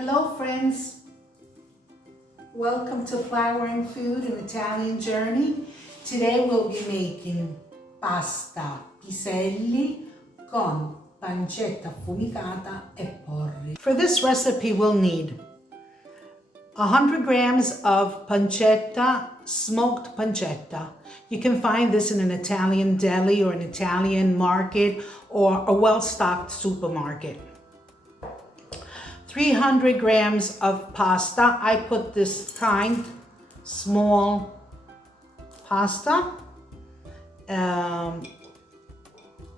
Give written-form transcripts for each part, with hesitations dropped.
Hello friends, welcome to Flowering Food, an Italian journey. Today we'll be making pasta piselli con pancetta affumicata e porri. For this recipe we'll need 100 grams of pancetta, smoked pancetta. You can find this in an Italian deli or an Italian market or a well-stocked supermarket. 300 grams of pasta. I put this kind, small pasta.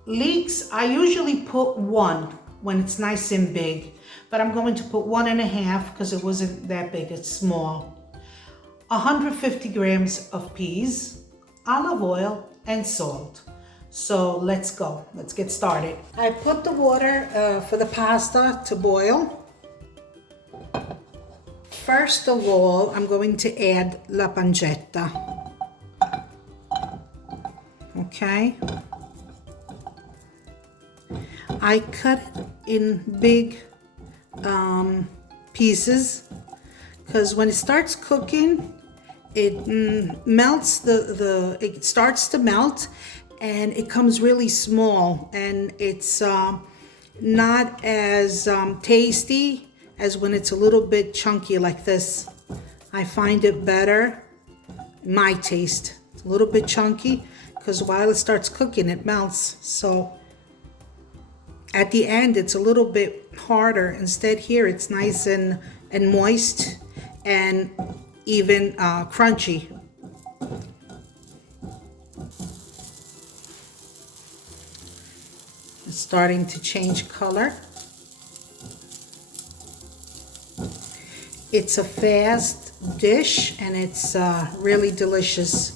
Leeks, I usually put one when it's nice and big, but I'm going to put 1.5 because it wasn't that big, it's small. 150 grams of peas, olive oil, and salt. So let's go, let's get started. I put the water for the pasta to boil. First of all, I'm going to add la pancetta. Okay. I cut it in big pieces because when it starts cooking, it melts it starts to melt and it comes really small, and it's not as tasty as when it's a little bit chunky like this. I find it better, my taste. It's a little bit chunky because while it starts cooking, it melts. So at the end, it's a little bit harder. Instead here, it's nice and moist and even crunchy. It's starting to change color. It's a fast dish and it's really delicious.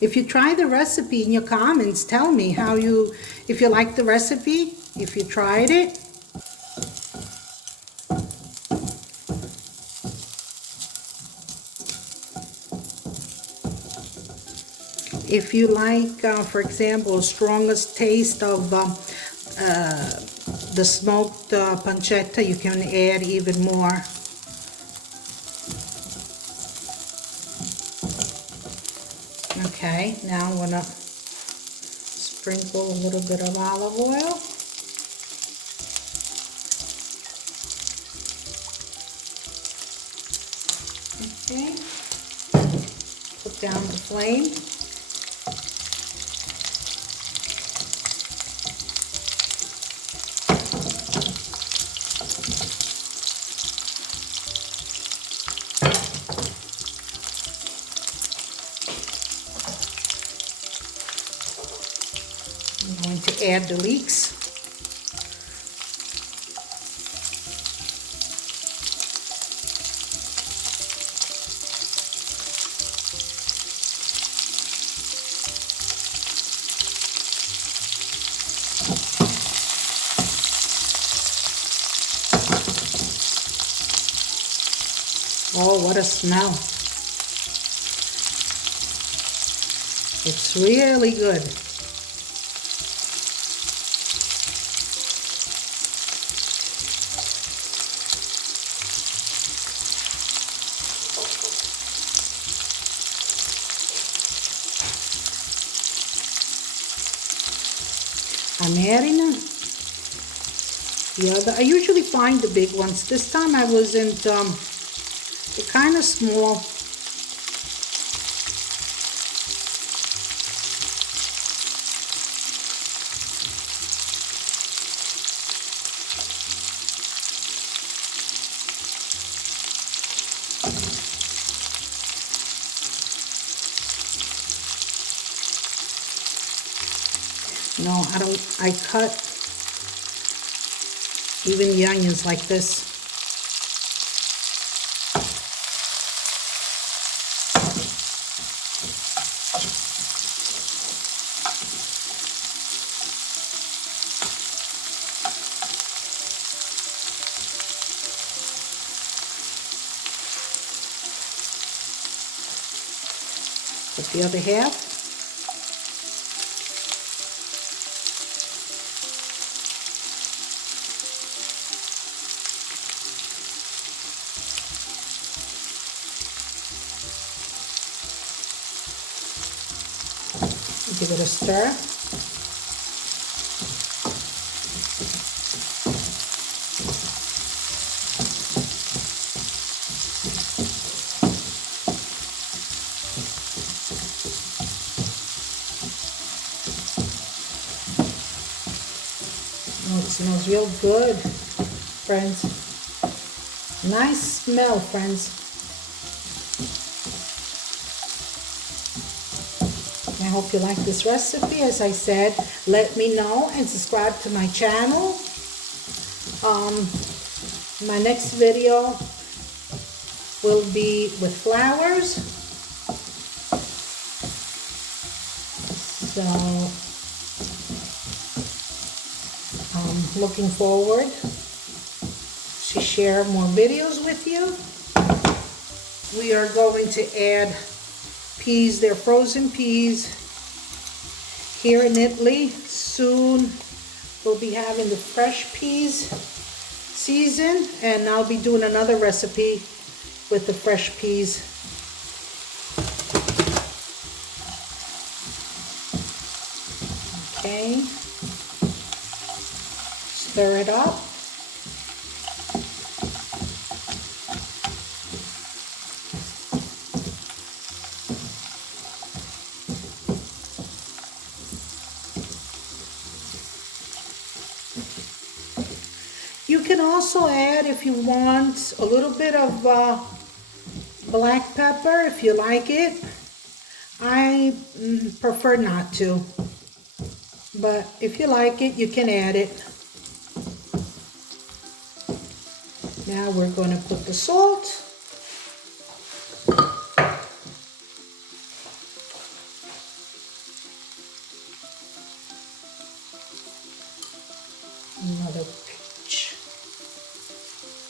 If you try the recipe, in your comments, tell me if you like the recipe, if you tried it. If you like, for example, strongest taste of the smoked pancetta, you can add even more. Okay, now I'm gonna sprinkle a little bit of olive oil. Okay, put down the flame. I'm going to add the leeks. Oh, what a smell. It's really good. I'm adding the other. I usually find the big ones. This time I wasn't, they're kind of small. No, I cut even the onions like this. Put the other half. Give it a stir. Oh, it smells real good, friends. Nice smell, friends. I hope you like this recipe. As I said, let me know and subscribe to my channel. My next video will be with flowers. So I'm looking forward to share more videos with you. We are going to add peas. They're frozen peas here in Italy. Soon we'll be having the fresh peas season, and I'll be doing another recipe with the fresh peas. Okay, stir it up. You can also add, if you want, a little bit of black pepper if you like it. I prefer not to, but if you like it, you can add it. Now we're going to put the salt. Another pinch.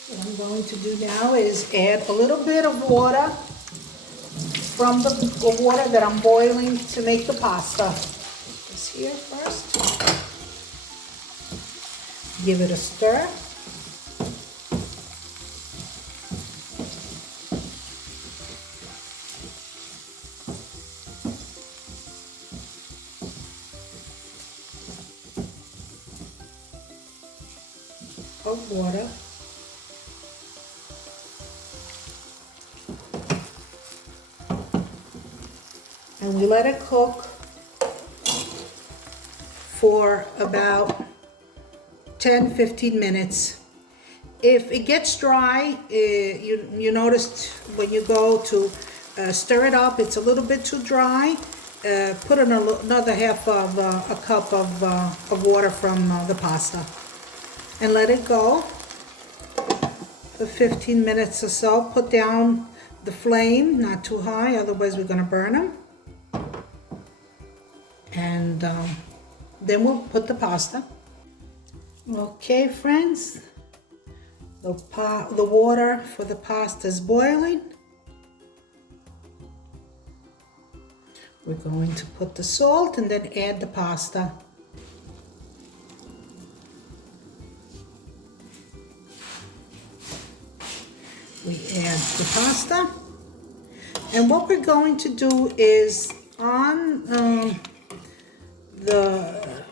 What I'm going to do now is add a little bit of water from the water that I'm boiling to make the pasta. Put this here first. Give it a stir. Of water. And we let it cook for about 10-15 minutes. If it gets dry, you noticed when you go to stir it up, it's a little bit too dry. Put in another half of a cup of water from the pasta. And let it go for 15 minutes or so. Put down the flame, not too high, otherwise we're going to burn them. And then we'll put the pasta. Okay, friends, the water for the pasta is boiling. We're going to put the salt and then add the pasta. We add the pasta, and what we're going to do is on the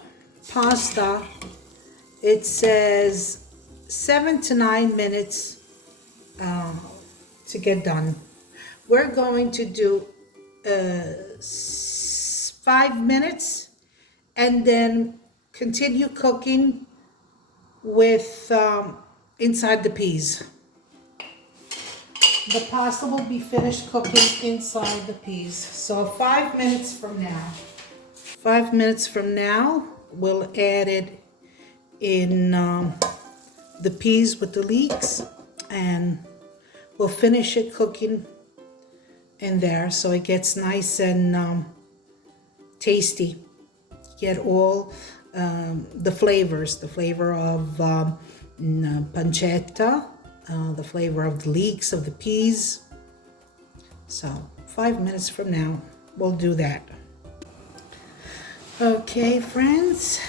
pasta, it says 7 to 9 minutes to get done. We're going to do 5 minutes and then continue cooking with inside the peas. The pasta will be finished cooking inside the peas. So 5 minutes from now. 5 minutes from now, we'll add it in the peas with the leeks, and we'll finish it cooking in there so it gets nice and tasty. Get all the flavors, the flavor of pancetta, the flavor of the leeks, of the peas. So 5 minutes from now, we'll do that. Okay, friends,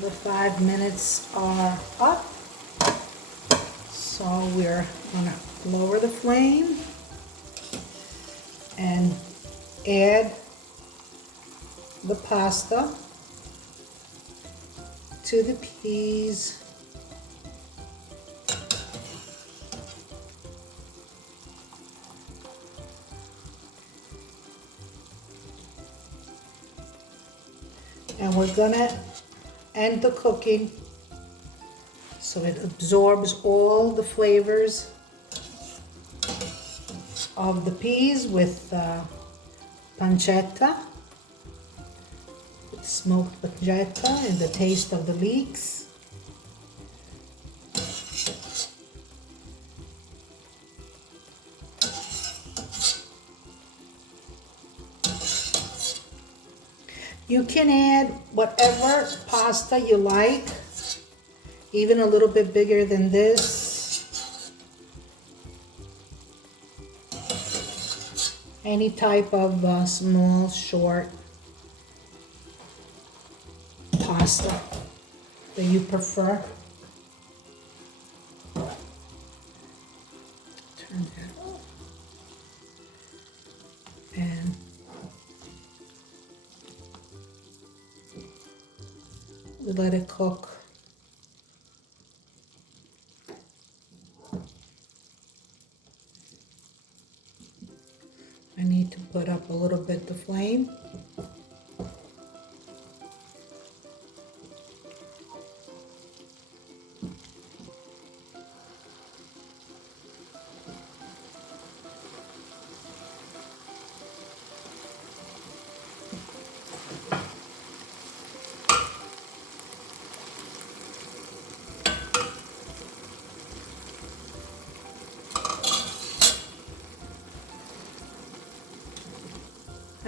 the 5 minutes are up. So we're gonna lower the flame and add the pasta to the peas. And we're gonna end the cooking so it absorbs all the flavors of the peas with pancetta, with smoked pancetta and the taste of the leeks. You can add whatever pasta you like, even a little bit bigger than this. Any type of small, short pasta that you prefer. Turn that off. And we let it cook. I need to put up a little bit the flame.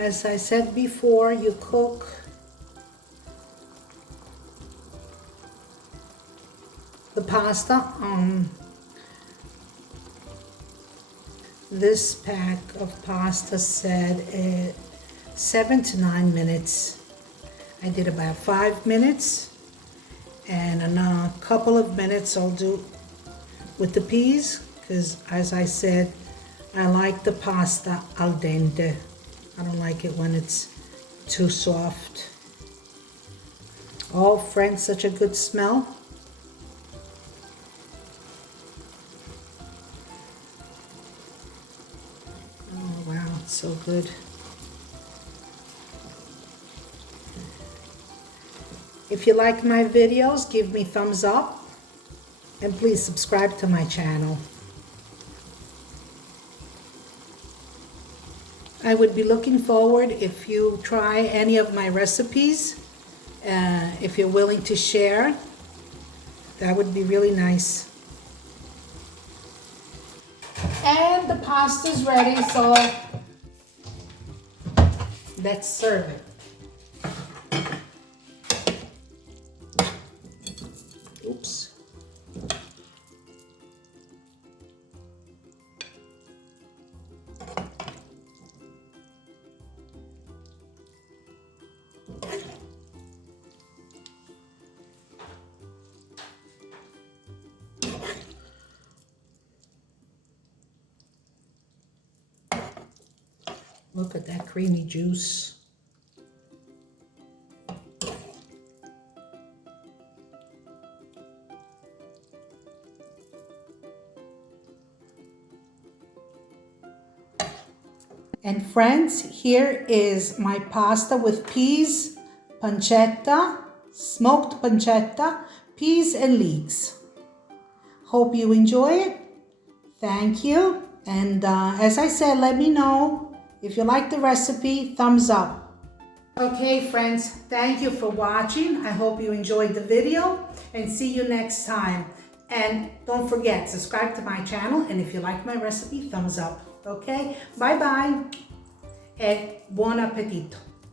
As I said before, you cook the pasta. This pack of pasta said 7 to 9 minutes. I did about 5 minutes, and in a couple of minutes I'll do with the peas, because as I said, I like the pasta al dente. I don't like it when it's too soft. Oh, friends, such a good smell. Oh, wow, it's so good. If you like my videos, give me thumbs up and please subscribe to my channel. I would be looking forward if you try any of my recipes. If you're willing to share, that would be really nice. And the pasta's ready, so let's serve it. Oops. Look at that creamy juice. And friends, here is my pasta with peas, pancetta, smoked pancetta, peas and leeks. Hope you enjoy it. Thank you. And as I said, let me know if you like the recipe, thumbs up. Okay, friends, thank you for watching. I hope you enjoyed the video and see you next time. And don't forget, subscribe to my channel. And if you like my recipe, thumbs up. Okay, bye-bye and buon appetito.